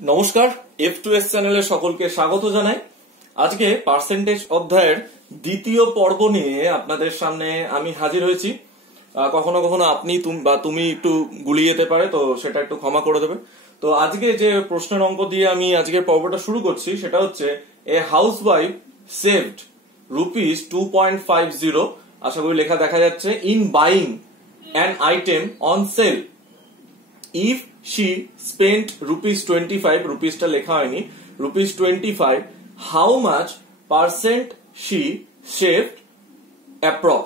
নমস্কার, F2S চ্যানেলে সকলকে স্বাগত জানাই। আজকে পার্সেন্টেজ অধ্যায়ের দ্বিতীয় পর্ব নিয়ে আপনাদের সামনে আমি হাজির হয়েছি। কখনো কখনো আপনি তুমি একটু গুলিয়ে যেতে পারে, তো সেটা একটু ক্ষমা করে দেবে। তো আজকে যে প্রশ্নের অঙ্ক দিয়ে আমি আজকের পর্বটা শুরু করছি সেটা হচ্ছে এ হাউসওয়াইফ সেভড ₹2.50, আশা করি লেখা দেখা যাচ্ছে, in buying an item on sell. If she spent ₹25, রুপিসটা লেখা হয়নি, ₹25, how much percent she saved approx?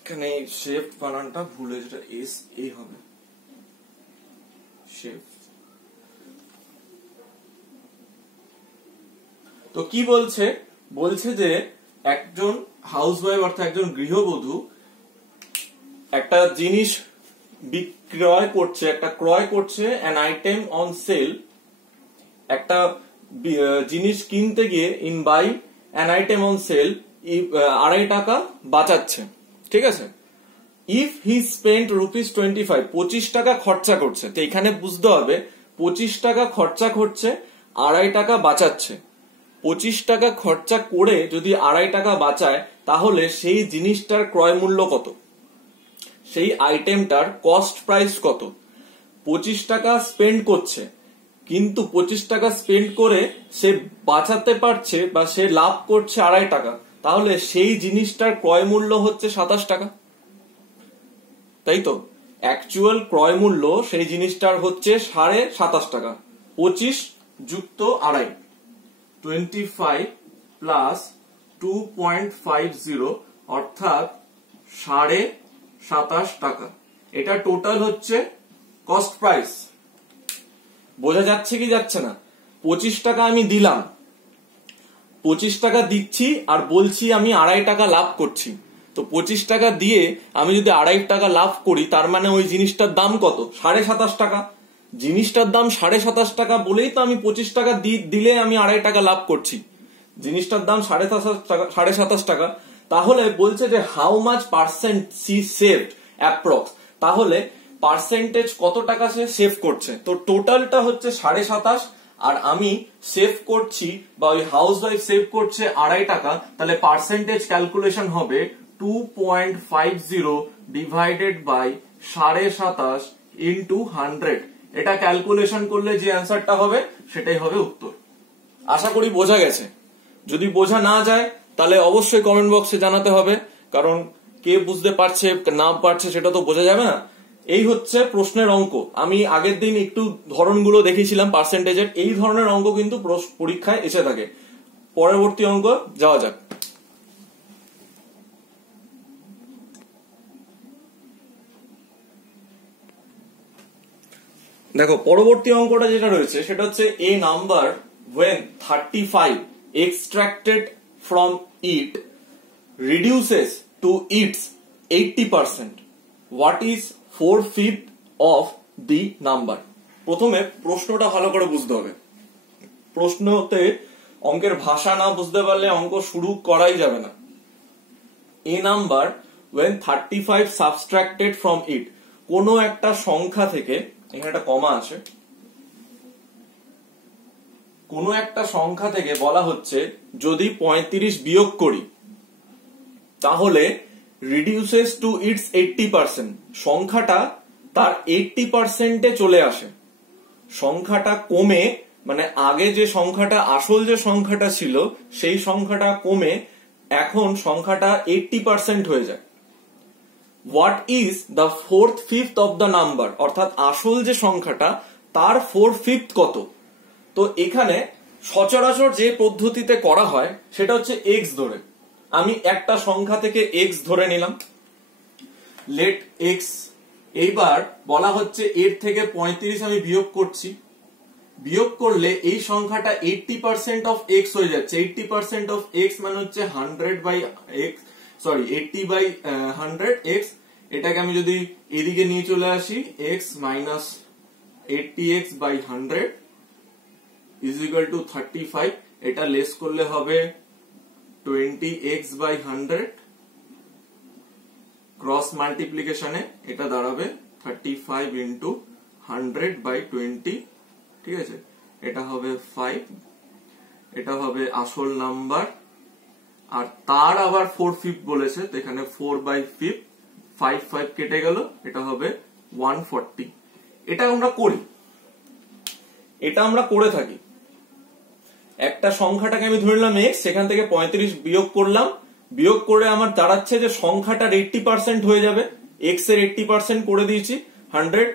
এখানে saved বানানটা ভুলে, যেটা SA হবে, saved। তো কি বলছে যে একজন হাউসওয়াইফ অর্থাৎ একজন গৃহবধূ একটা জিনিস ক্রয় করছে an item on sale, একটা জিনিস কিনতে গিয়ে in buy an item on sale ৳2.5 বাঁচাচ্ছে, ঠিক আছে। if he spent ₹25, $25 খরচা করছে, তো এখানে বুঝতে হবে $25 খরচা করছে, ৳2.5 বাঁচাচ্ছে। $25 খরচা করে যদি ৳2.5 বাঁচায়, তাহলে সেই জিনিসটার ক্রয় মূল্য কত, সেই আইটেমটার কস্ট প্রাইস কত। $25 স্পেন্ড করছে, কিন্তু $25 স্পেন্ড করে সে বাঁচাতে পারছে বা সে লাভ করছে ৳2.5, তাহলে সেই জিনিসটার ক্রয় মূল্য হচ্ছে ৳27, তাই তো। অ্যাকচুয়াল ক্রয় মূল্য সেই জিনিসটার হচ্ছে ৳27.5। 25 যুক্ত 2.5, 25 প্লাস 2.50 অর্থাৎ ৳27.5। এটা টোটাল হচ্ছে কস্ট প্রাইস। বোঝা যাচ্ছে কি যাচ্ছে না? $25 আমি দিলাম, $25 দিচ্ছি আর বলছি আমি ৳2.5 লাভ করছি। তো $25 দিয়ে আমি যদি ৳2.5 লাভ করি, তার মানে ওই জিনিসটার দাম কত? ৳27.5। জিনিসটার দাম ৳27.5 বলেই তো আমি $25 দিলে আমি ৳2.5 লাভ করছি। জিনিসটার দাম ৳27.5। তাহলে বলছে যে how much percent C saved approx, তাহলে পার্সেন্টেজ কত টাকা সে সেভ করছে। তো টোটালটা হচ্ছে 27.5, আর আমি সেভ করছি বা ওই হাউস ওয়াইফ সেভ করছে ৳2.5, তাহলে পার্সেন্টেজ ক্যালকুলেশন হবে 2.50 ডিভাইডেড বাই 27.5 ইন্টু 100। এটা ক্যালকুলেশন করলে যে অ্যান্সারটা হবে সেটাই হবে উত্তর। আশা করি বোঝা গেছে। যদি বোঝা না যায় তাহলে অবশ্যই কমেন্ট বক্সে জানাতে হবে, কারণ কে বুঝতে পারছে না পারছে সেটা তো বোঝা যাবে না। এই হচ্ছে প্রশ্নের অঙ্ক। আমি আগের দিন একটু ধরনগুলো দেখিয়েছিলাম পার্সেন্টেজের, এই ধরনের অঙ্ক কিন্তু পরীক্ষায় এসে থাকে। পরবর্তী অঙ্ক যাওয়া যাক। দেখো পরবর্তী অঙ্কটা যেটা রয়েছে সেটা হচ্ছে a number when 35 extracted from it reduces to its 80%, what is 4/5 of the number? প্রথমে প্রশ্নটা ভালো করে বুঝতে হবে। প্রশ্নতে অঙ্কের ভাষা না বুঝতে পারলে অঙ্ক শুরু করাই যাবে না। a number when 35 subtracted from it, কোনো একটা সংখ্যা থেকে, এখানে একটা কমা আছে, কোন একটা সংখ্যা থেকে বলা হচ্ছে যদি 35 বিয়োগ করি তাহলে reduces to its 80%, সংখ্যাটা তার 80% চলে আসে। সংখ্যাটা কমে, মানে আগে যে সংখ্যাটা, আসল যে সংখ্যাটা ছিল সেই সংখ্যাটা কমে এখন সংখ্যাটা 80% হয়ে যায়। What is the 4/5 of the number, অর্থাৎ আসল যে সংখ্যাটা তার 4/5 কত। তো এখানে সচরাচর যে পদ্ধতিতে করা হয় সেটা হচ্ছে x ধরে। আমি একটা সংখ্যা থেকে x ধরে নিলাম, লেট x। এইবার বলা হচ্ছে এর থেকে 35 আমি বিয়োগ করছি, বিয়োগ করলে এই সংখ্যাটা 80% অফ x হয়ে যাচ্ছে। 80% অফ x মানে হচ্ছে 80/100x। এটাকে আমি যদি এদিকে নিয়ে চলে আসি, x minus 80x/100 is equal to 35, এটা লেস করলে হবে 20x/100, ক্রস মাল্টিপ্লিকেশনে এটা দাঁড়াবে 35 into 100/20, ঠিক আছে, এটা হবে 5, এটা হবে আসল নাম্বার, আর তার আবার 4/5 বলেছে, তো এখানে 4/5, 5 কেটে গেল, এটা হবে 140। এটা আমরা করি, এটা আমরা করে থাকি। একটা সংখ্যাটাকে আমি ধরলাম x, সেখান থেকে 35 বিয়োগ করলাম, বিয়োগ করে আমার দাঁড়াচ্ছে যে সংখ্যাটার 80% হয়ে যাবে, x এর 80% করে দিয়েছি 100,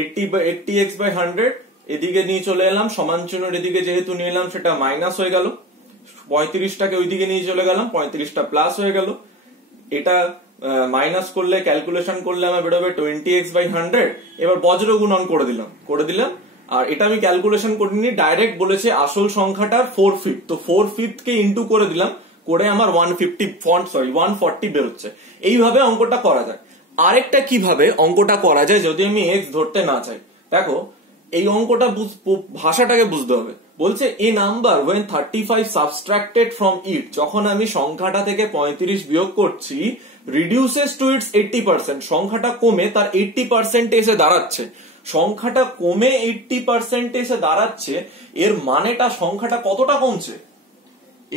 80x/100 এদিকে নিয়ে চলে এলাম, সমান চিহ্নের এদিকে যেহেতু নিয়ে এলাম সেটা মাইনাস হয়ে গেল, 35টাকে ওইদিকে নিয়ে চলে গেলাম, 35টা প্লাস হয়ে গেল, এটা মাইনাস করলে ক্যালকুলেশন করলে আমার বেরোবে 20x/100। এবার বজ্র গুণন করে দিলাম, আর এটা আমি ক্যালকুলেশন করিনি, ডাইরেক্ট বলেছে আসল সংখ্যাটার 4/5, তো 4/5 কে ইন্টু করে দিলাম, করে আমার 140 বেরোচ্ছে। এইভাবে অঙ্কটা করা যায়। আরেকটা কিভাবে অঙ্কটা করা যায় যদি আমি x ধরতে না চাই, দেখো এই অঙ্কটা ভাষাটাকে বুঝতে হবে। বলছে এ number when 35 subtracted from it, যখন আমি সংখ্যাটা থেকে 35 বিয়োগ করছি, reduces to its 80%, সংখ্যাটা কমে তার 80% এসে দাঁড়াচ্ছে, সংখ্যাটা কমে 80% এসে দাঁড়াচ্ছে, এর মানেটা সংখ্যাটা কতটা কমছে?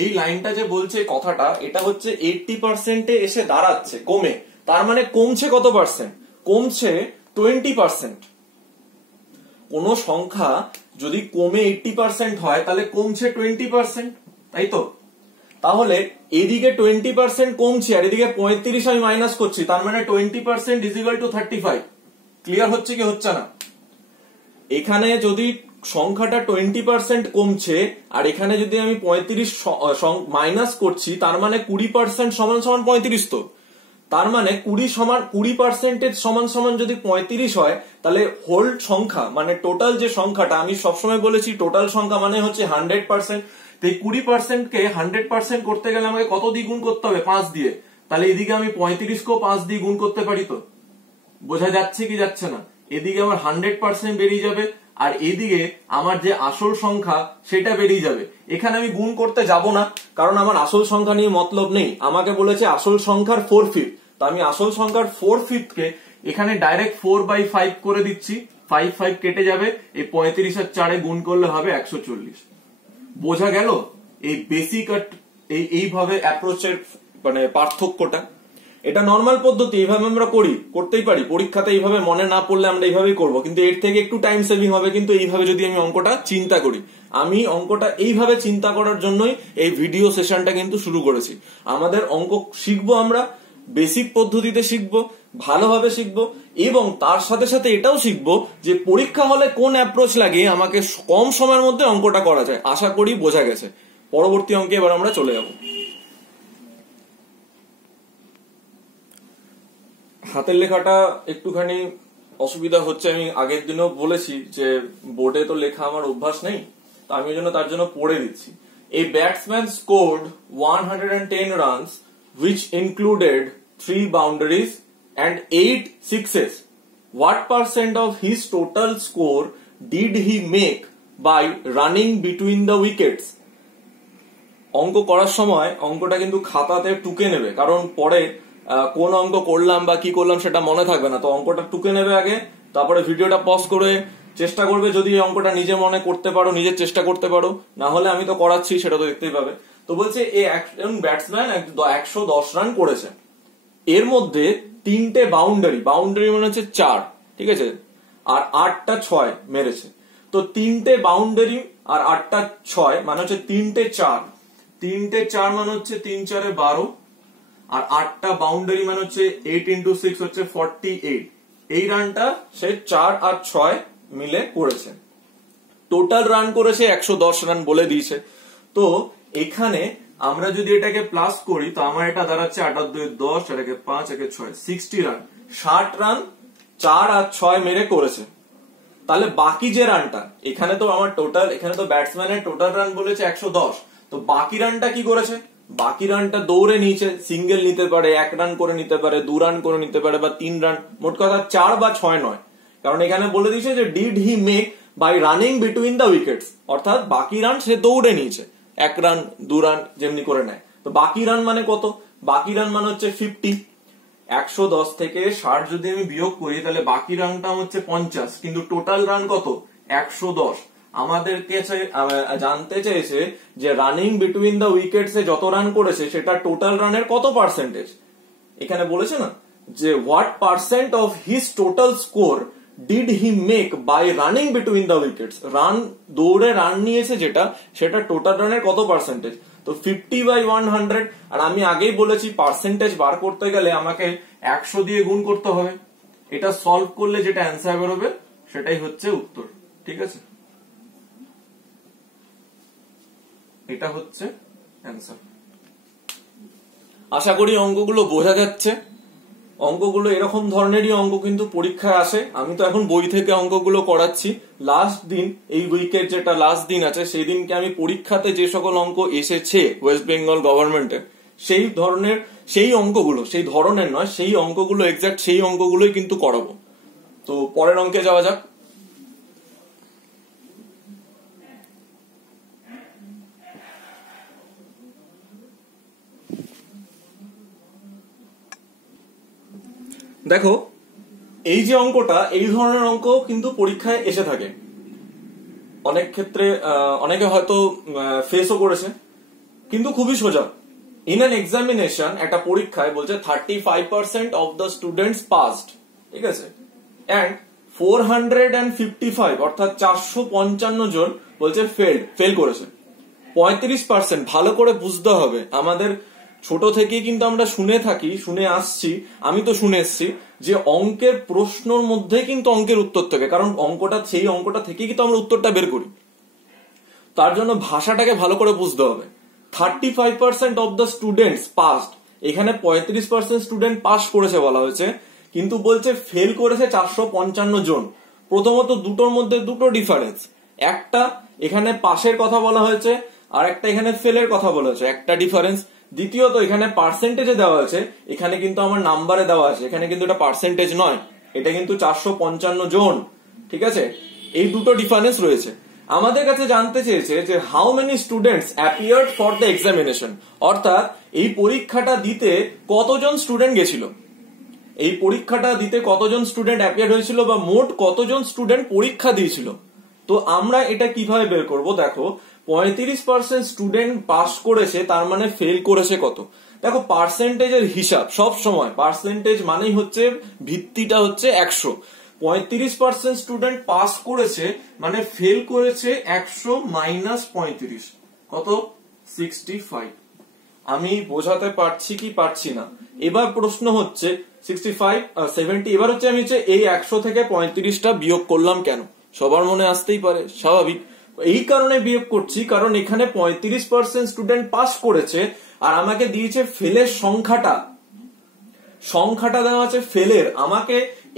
এই লাইনটা যে বলছে কথাটা, এটা হচ্ছে 80% এসে দাঁড়াচ্ছে কমে, তার মানে কমছে কত পার্সেন্ট? কমছে 20%। কোন সংখ্যা যদি কমে 80% হয় তাহলে কমছে 20%, তাই তো? তাহলে এদিকে 20% কমছে আর এদিকে 35 আমি মাইনাস করছি, তার মানে 20% ইজ ইকুয়াল টু 35। ক্লিয়ার হচ্ছে কি হচ্ছে না? এখানে যদি সংখ্যাটা 20% কমছে আর এখানে যদি আমি 35 মাইনাস করছি, তার মানে 20% সমান সমান 35, তো তার মানে 20% সমান সমান যদি 35 হয়, তাহলে হোল সংখ্যা মানে টোটাল যে সংখ্যাটা, আমি সবসময় বলেছি টোটাল সংখ্যা মানে হচ্ছে 100%, তো এই 20% কে 100% করতে গেলে আমাকে কত দিয়ে গুণ করতে হবে? 5 দিয়ে। তাহলে এদিকে আমি 35 কেও 5 দিয়ে গুণ করতে পারি, তো বোঝা যাচ্ছে কি যাচ্ছে না? এদিকে আমার 100% বেরিয়ে যাবে আর এদিকে আমার যে আসল সংখ্যা সেটা বেরিয়ে যাবে। এখানে আমি গুণ করতে যাব না, কারণ আমার আসল সংখ্যা নিয়ে মতলব নেই, আমাকে বলেছে আসল সংখ্যার 4/5, তো আমি আসল সংখ্যার 4/5 কে এখানে ডাইরেক্ট 4/5 করে দিচ্ছি, 5 কেটে যাবে, এই 35 আর 4 এ গুণ করলে হবে 140। বোঝা গেল এই বেসিক এইভাবে অ্যাপ্রোচের মানে পার্থক্যটা? এটা নর্মাল পদ্ধতি, এইভাবে আমরা করতেই পারি, পরীক্ষাতে এইভাবে মনে না পড়লে আমরা এইভাবেই করবো, কিন্তু এর থেকে একটু টাইম সেভিং হবে কিন্তু এইভাবে যদি আমি অঙ্কটা চিন্তা করি। আমি অঙ্কটা এইভাবে চিন্তা করার জন্যই এই ভিডিও সেশনটা কিন্তু শুরু করেছি। আমাদের অঙ্ক শিখবো, আমরা বেসিক পদ্ধতিতে শিখবো, ভালোভাবে শিখবো, এবং তার সাথে সাথে এটাও শিখবো যে পরীক্ষা হলে কোন অ্যাপ্রোচ লাগে আমাকে কম সময়ের মধ্যে অঙ্কটা করা যায়। আশা করি বোঝা গেছে। পরবর্তী অঙ্কে এবার আমরা চলে যাব। হাতের লেখাটা একটুখানি অসুবিধা হচ্ছে, আমি আগের দিনও বলেছি যে বোর্ডে তো লেখা আমার অভ্যাস নেই, তো আমি তার জন্য পড়ে দিচ্ছি। A batsman scored 110 runs which included 3 boundaries and 8 sixes. What percent of his total score did he make by running between the wickets? অঙ্ক করার সময় অঙ্কটা কিন্তু খাতাতে টুকে নেবে, কারণ পরে কোন অঙ্ক করলাম বা কি করলাম সেটা মনে থাকবে না, তো অঙ্কটা টুকে নেবে আগে, তারপরে ভিডিওটা পজ করে চেষ্টা করবে, যদি এই অঙ্কটা নিজে মনে করতে পারো, নিজের চেষ্টা করতে পারো, না হলে আমি তো করাচ্ছি সেটা তো দেখতেই পাবে। তো বলছে একজন ব্যাটসম্যান 110 রান করেছে, এর মধ্যে 3টে বাউন্ডারি মানে হচ্ছে 4, ঠিক আছে, আর 8টা 6 মেরেছে। তো 3টে বাউন্ডারি আর 8টা 6 মানে হচ্ছে 3টে 4, 3টে 4 মানে হচ্ছে 3 4 12, আর 8টা বাউন্ডারি মানে হচ্ছে 8 into 6 হচ্ছে 48। এই রানটা সে 4 আর 6 মিলে করেছে। টোটাল রান করেছে 110 রান বলে দিয়েছে। তো এখানে আমরা যদি এটাকে প্লাস করি, তো আমার এটা দাঁড়াচ্ছে 8 আর 2 10, আর 1 5 1 6 60 রান। 60 রান 4 আর 6 মেরে করেছে। তাহলে বাকি যে রানটা, এখানে তো আমার টোটাল, এখানে তো ব্যাটসম্যানের টোটাল রান বলেছে 110, তো বাকি রানটা কি করেছে? বাকি রানটা দৌড়ে নিয়েছে, সিঙ্গেল নিতে পারে, 1 রান করে নিতে পারে, 2 রান করে নিতে পারে, বা 3 রান, মোট কথা 4 বা 6 নয়, কারণ এখানে বলে দিয়েছে যে did he make by running between the wickets, অর্থাৎ বাকি রান সে দৌড়ে নিয়েছে, 1 রান 2 রান যেমনি করে নেয়। তো বাকি রান মানে কত? বাকি রান মানে হচ্ছে 50। 110 থেকে 60 যদি আমি বিয়োগ করি তাহলে বাকি রানটা হচ্ছে 50, কিন্তু টোটাল রান কত? 110। আমাদের কাছে জানতে চেয়েছে যে রানিং বিটুইন দ্য উইকেটস এ যত রান করেছে সেটা টোটাল রানের কত পার্সেন্টেজ। এখানে বলেছে না যে what percent of his total score did he make by running between the wickets. Run দৌড়ে রান নিয়েছে যেটা, সেটা টোটাল রানের কত পার্সেন্টেজ। তো 50/100, আর আমি আগেই বলেছি পার্সেন্টেজ বার করতে গেলে আমাকে 100 দিয়ে গুণ করতে হবে। এটা সলভ করলে যেটা অ্যান্সার বেরোবে সেটাই হচ্ছে উত্তর। ঠিক আছে, এটা হচ্ছে অ্যান্সার। আশা করি অঙ্কগুলো বোঝা যাচ্ছে। অঙ্কগুলো এরকম ধরনেরই অঙ্ক কিন্তু পরীক্ষায় আসে। আমি তো এখন বই থেকে অঙ্কগুলো করাচ্ছি। লাস্ট দিন, এই উইকের যেটা লাস্ট দিন আছে, সেই দিনকে আমি পরীক্ষাতে যে সকল অঙ্ক এসেছে ওয়েস্ট বেঙ্গল গভর্নমেন্টের, সেই ধরনের, সেই অঙ্কগুলো, সেই ধরনের নয়, সেই অঙ্কগুলো এক্সাক্ট সেই অঙ্কগুলোই কিন্তু করাবো। তো পরের অঙ্কে যাওয়া যাক। দেখো, এই যে অঙ্কটা, এই ধরনের অঙ্ক কিন্তু পরীক্ষায় এসে থাকে অনেক ক্ষেত্রে। অনেকে হয়তো ফেসও করেছে, কিন্তু খুবই সোজা। ইন অ্যান এক্সামিনেশন, একটা পরীক্ষায় বলছে 35% অফ দ্য স্টুডেন্টস পাসড, ঠিক আছে, অ্যান্ড 455 অর্থাৎ 455 জন বলছে ফেল করেছে। 35%, ভালো করে বুঝতে হবে। আমাদের ছোট থেকেই কিন্তু আমরা শুনে আসছি, আমি তো শুনে এসছি যে অঙ্কের প্রশ্নর মধ্যে কিন্তু অঙ্কের উত্তর থেকে, কারণ সেই অঙ্কটা থেকেই কিন্তু আমরা উত্তরটা বের করি। তার জন্য ভাষাটাকে ভালো করে বুঝতে হবে। 35% অফ দ্য স্টুডেন্টস পাসড, এখানে 35% স্টুডেন্ট পাস করেছে বলা হয়েছে, কিন্তু বলছে ফেল করেছে 455 জন। প্রথমত দুটোর মধ্যে দুটো ডিফারেন্স, একটা এখানে পাসের কথা বলা হয়েছে, আর একটা এখানে ফেলের কথা বলা হয়েছে, একটা ডিফারেন্স। দ্বিতীয়ত এখানে পার্সেন্টেজে দেওয়া আছে, এখানে কিন্তু আমার নাম্বারে দেওয়া আছে, এখানে কিন্তু এটা পার্সেন্টেজ নয়, এটা কিন্তু 455 জন। ঠিক আছে, এই দুটো ডিফারেন্স রয়েছে। আমাদের কাছে জানতে চেয়েছে যে how many students appeared for the examination, অর্থাৎ এই পরীক্ষাটা দিতে কতজন স্টুডেন্ট গেছিল, এই পরীক্ষাটা দিতে কতজন স্টুডেন্ট অ্যাপিয়ার হয়েছিল, বা মোট কতজন স্টুডেন্ট পরীক্ষা দিয়েছিল। তো আমরা এটা কিভাবে বের করব? দেখো, 35% স্টুডেন্ট পাস করেছে, তার মানে ফেল করেছে কত। দেখো, পার্সেন্টেজের হিসাব সব সময়, পার্সেন্টেজ মানেই হচ্ছে ভিত্তিটা হচ্ছে 100। 35% স্টুডেন্ট পাস করেছে মানে ফেল করেছে 100 মাইনাস 35, কত? 65। আমি বোঝাতে পারছি কি পারছি না? এবার প্রশ্ন হচ্ছে 65, 70, এবার হচ্ছে আমি এই 100 থেকে 35টা বিয়োগ করলাম কেন? সবার মনে আসতেই পারে, স্বাভাবিক। এই কারণে বিয়োগ করছি কারণ এখানে 35% স্টুডেন্ট পাস করেছে, আর আমাকে দিয়েছে ফেলের সংখ্যাটা দেওয়া আছে ফেলের। আমাকে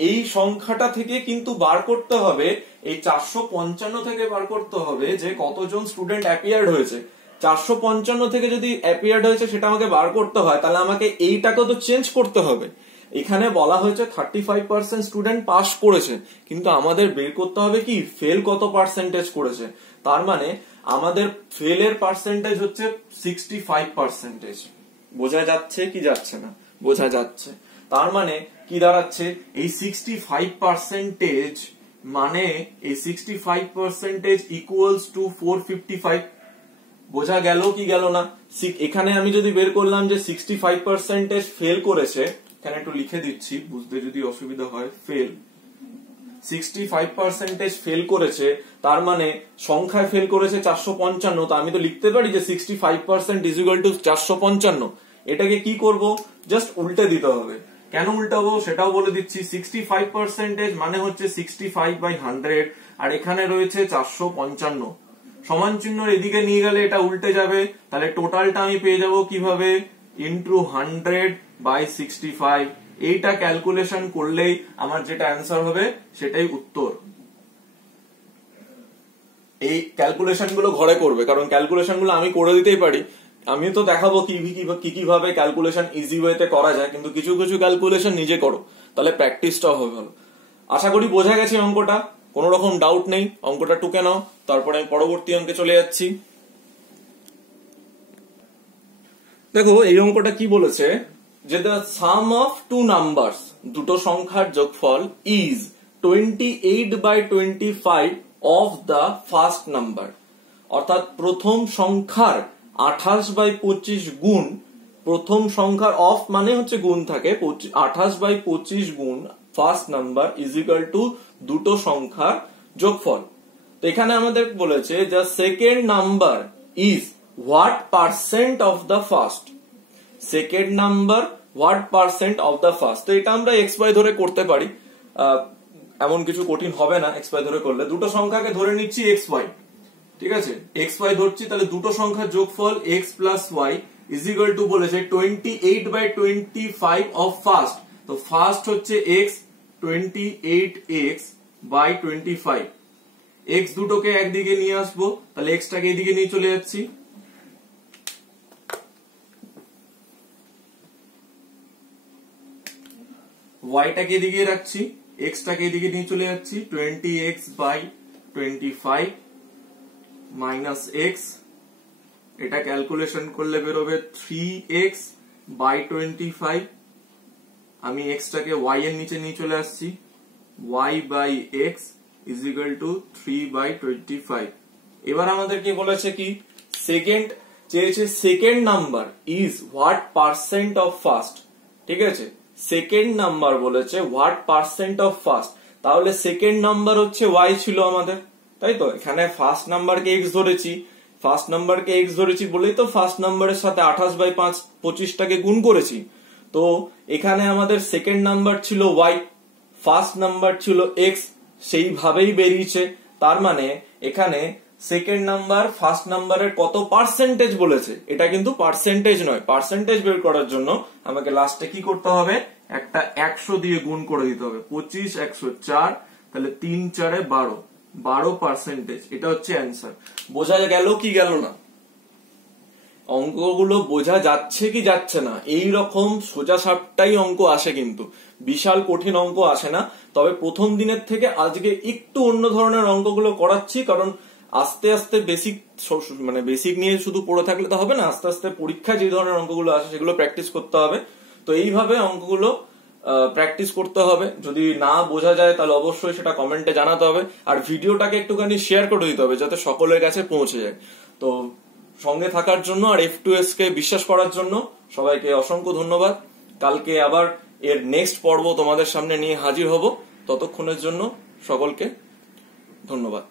এই সংখ্যাটা থেকে কিন্তু বার করতে হবে, এই 455 থেকে বার করতে হবে যে কতজন স্টুডেন্ট অ্যাপিয়ার্ড হয়েছে। 455 থেকে যদি অ্যাপিয়ার্ড হয়েছে সেটা আমাকে বার করতে হয়, তাহলে আমাকে এইটাকে তো চেঞ্জ করতে হবে। এখানে বলা হয়েছে 35% স্টুডেন্ট পাস করেছে, কিন্তু আমাদের বের করতে হবে কি ফেল কত পার্সেন্টেজ করেছে। তার মানে আমাদের ফেলের পার্সেন্টেজ হচ্ছে 65%। বোঝা যাচ্ছে কি যাচ্ছে না? বোঝা যাচ্ছে। তার মানে কি দাঁড়াচ্ছে, এই 65% মানে এই 65% ইকুয়ালস টু 455। বোঝা গেল কি গেল না? এখানে আমি যদি বের করলাম যে 65% ফেল করেছে, এখানে একটু লিখে দিচ্ছি বুঝতে যদি অসুবিধা হয়, ফেল 65% ফেল করেছে, তার মানে সংখ্যায় ফেল করেছে 455। তো আমি তো লিখতে পারি যে 65% ইজ ইকুয়াল টু 455। এটাকে কি করব? জাস্ট উল্টে দিতে হবে। কেন উল্টাবো সেটাও বলে দিচ্ছি। 65% মানে হচ্ছে 65/100, আর এখানে রয়েছে 455। সমান চিহ্ন এদিকে নিয়ে গেলে এটা উল্টে যাবে, তাহলে টোটালটা আমি পেয়ে যাব কিভাবে? ইন্টু 100/65। এইটা ক্যালকুলেশন করলেই আমার যেটা অ্যান্সার হবে সেটাই উত্তর। এই ক্যালকুলেশন গুলো ঘরে করবে, কারণ ক্যালকুলেশন গুলো আমি করে দিতেই পারি। আমি তো দেখাবো কিভাবে ক্যালকুলেশন ইজি ওয়েতে করা যায়, কিন্তু কিছু কিছু ক্যালকুলেশন নিজে করো, তাহলে প্র্যাকটিসটাও হবে ভালো। আশা করি বোঝা গেছে অঙ্কটা, কোন রকম ডাউট নেই। অঙ্কটা টুকে নাও, তারপরে আমি পরবর্তী অঙ্কে চলে যাচ্ছি। দেখো, এই অঙ্কটা কি বলেছে যে the sum of two numbers, দুটো সংখ্যার যোগফল is 28/25 of the first number, অর্থাৎ প্রথম সংখ্যার 28/25 গুণ প্রথম সংখ্যার অফ মানে হচ্ছে গুণ থাকে 28/25 গুণ first number is equal two দুটো সংখ্যার যোগফল। তো এখানে আমাদের বলেছে যে second number is what percent of the first, second number what percent of the first. তো এটা আমরা এক্স ওয়াই ধরে করতে পারি, এমন কিছু কঠিন হবে না এক্স ওয়াই ধরে করলে। দুটো সংখ্যাকে ধরে নিচ্ছি এক্স ওয়াই, ঠিক আছে, এক্স ওয়াই ধরছি, তাহলে দুটো সংখ্যার যোগফল x plus y is equal to বলেছে 28/25 অফ ফার্স্ট। তো ফার্স্ট হচ্ছে এক্স, 28x/25। এক্স দুটোকে একদিকে নিয়ে আসবো, তাহলে এক্সটাকে এদিকে নিয়ে চলে যাচ্ছি, ওয়াইটাকে এদিকে রাখছি, এক্সটাকে এদিকে নিয়ে চলে যাচ্ছি, 20x/25 মাইনাস এক্স, এটা ক্যালকুলেশন করলে বেরোবে 3x/25। আমি এক্সটাকে ওয়াই এর নিচে নিয়ে চলে আসছি, y/x ইজ ইকুয়াল টু 3/25। এবার আমাদেরকে বলেছে কি সেকেন্ড চেয়েছে, second number is what percent of first, ঠিক আছে, সেকেন্ড নাম্বার বলেছে হোয়াট পার্সেন্ট অফ ফার্স্ট, তাহলে সেকেন্ড নাম্বার হচ্ছে ওয়াই ছিল আমাদের, তাই তো। এখানে ফার্স্ট নাম্বারকে এক্স ধরেছি, ফার্স্ট নাম্বারকে এক্স ধরেছি বলেই তো ফার্স্ট নাম্বারের সাথে 28/25টাকে গুণ করেছি। তো এখানে আমাদের সেকেন্ড নাম্বার ছিল ওয়াই, ফার্স্ট নাম্বার ছিল এক্স, সেইভাবেই বেরিয়েছে। তার মানে এখানে সেকেন্ড নাম্বার ফার্স্ট নাম্বারের কত পার্সেন্টেজ বলেছে, এটা কিন্তু পার্সেন্টেজ নয়। পার্সেন্টেজ বের করার জন্য আমাকে লাস্টে কি করতে হবে, একটা 100 দিয়ে গুণ করে দিতে হবে, 25 104, তাহলে 3 4 12% এটা হচ্ছে অ্যান্সার। বোঝা গেল কি গেল না? অঙ্কগুলো বোঝা যাচ্ছে কি যাচ্ছে না? এই রকম সোজা সাপটাই অঙ্ক আসে, কিন্তু বিশাল কঠিন অঙ্ক আসে না। তবে প্রথম দিনের থেকে আজকে একটু অন্য ধরনের অঙ্কগুলো করাচ্ছি, কারণ আস্তে আস্তে বেসিক মানে বেসিক নিয়ে শুধু পড়ে থাকলে তো হবে না, আস্তে আস্তে পরীক্ষায় যে ধরনের অঙ্কগুলো আসে সেগুলো প্র্যাকটিস করতে হবে। তো এইভাবে অঙ্কগুলো প্র্যাকটিস করতে হবে। যদি না বোঝা যায় তাহলে অবশ্যই সেটা কমেন্টে জানাতে হবে, আর ভিডিওটাকে একটুখানি শেয়ার করে দিতে হবে যাতে সকলের কাছে পৌঁছে যায়। তো সঙ্গে থাকার জন্য আর F2S কে বিশ্বাস করার জন্য সবাইকে অসংখ্য ধন্যবাদ। কালকে আবার এর নেক্সট পর্ব তোমাদের সামনে নিয়ে হাজির হব। ততক্ষণের জন্য সকলকে ধন্যবাদ।